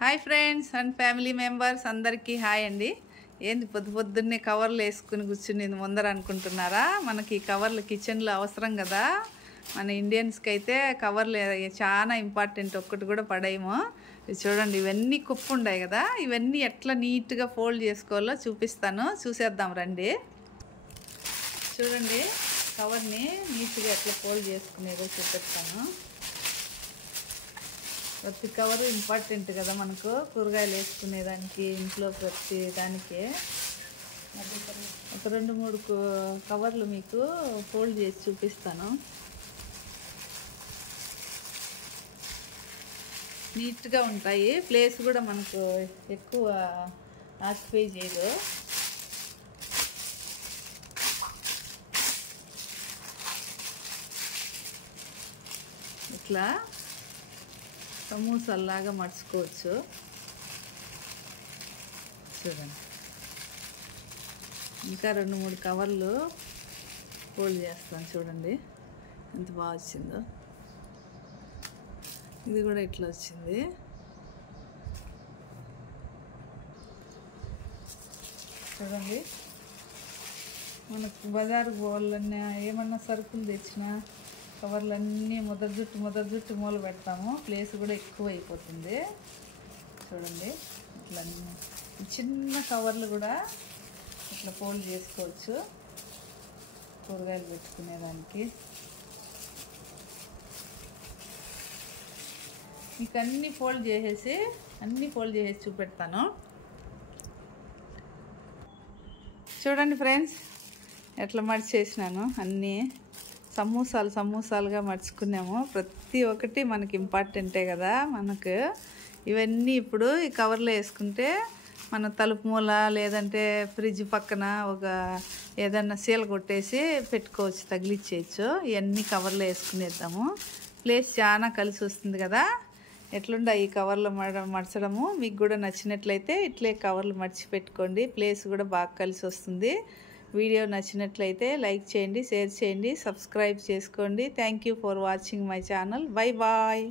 Hi friends and family members అందరికీ hi అండి. ఏంది పొద్దున్నే కవర్లు వేసుకుని కూర్చుని ముందర అనుకుంటున్నారా? మనకి ఈ కవర్లు కిచెన్లో అవసరం కదా. మన ఇండియన్స్కి అయితే కవర్లు చాలా ఇంపార్టెంట్. ఒక్కటి కూడా పడేయము. చూడండి, ఇవన్నీ కుప్పు ఉన్నాయి కదా, ఇవన్నీ ఎట్లా నీట్గా ఫోల్డ్ చేసుకోవాలో చూపిస్తాను, చూసేద్దాం రండి. చూడండి, కవర్ని నీట్గా ఎట్లా ఫోల్డ్ చేసుకునేదో చూపిస్తాను. ప్రతి కవరు ఇంపార్టెంట్ కదా మనకు, కూరగాయలు వేసుకునేదానికి, ఇంట్లో ప్రతి దానికి. ఒక 2-3 కవర్లు మీకు ఫోల్డ్ చేసి చూపిస్తాను. నీట్గా ఉంటాయి, ప్లేస్ కూడా మనకు ఎక్కువ ఆక్యుపై చేయదు. ఇట్లా సమోసాల్లాగా మర్చుకోవచ్చు. చూడండి, ఇంకా 2-3 కవర్లు ఫోల్డ్ చేస్తాను. చూడండి ఎంత బాగా వచ్చిందో. ఇది కూడా ఇట్లా వచ్చింది. చూడండి, మనకు బజారుకు పోవాలన్నా ఏమన్నా సరుకులు తెచ్చినా కవర్లన్నీ మొదటి జుట్టు మూల పెడతాము, ప్లేస్ కూడా ఎక్కువ అయిపోతుంది. చూడండి, ఇట్లా చిన్న కవర్లు కూడా ఇట్లా ఫోల్డ్ చేసుకోవచ్చు కూరగాయలు పెట్టుకునేదానికి. మీకు అన్నీ ఫోల్డ్ చేసేసి చూపెడతాను. చూడండి ఫ్రెండ్స్, ఎట్లా మడిచేసినాను. అన్నీ సమోసాలుగా మర్చుకున్నాము. ప్రతి ఒక్కటి మనకి ఇంపార్టెంటే కదా మనకు. ఇవన్నీ ఇప్పుడు ఈ కవర్లో వేసుకుంటే మన తలుపు మూల లేదంటే ఫ్రిడ్జ్ పక్కన ఒక ఏదన్నా సీల కొట్టేసి పెట్టుకోవచ్చు, తగిలిచ్చేయచ్చు. ఇవన్నీ కవర్లో వేసుకునేద్దాము, ప్లేస్ చాలా కలిసి వస్తుంది కదా. ఎట్లుండా ఈ కవర్లో మడచడము? మీకు కూడా నచ్చినట్లయితే ఇట్లే కవర్లు మడిచి పెట్టుకోండి, ప్లేస్ కూడా బాగా కలిసి వస్తుంది. వీడియో నచ్చినట్లయితే లైక్ చేయండి, షేర్ చేయండి, సబ్స్క్రైబ్ చేసుకోండి. Thank you for watching my channel. Bye bye.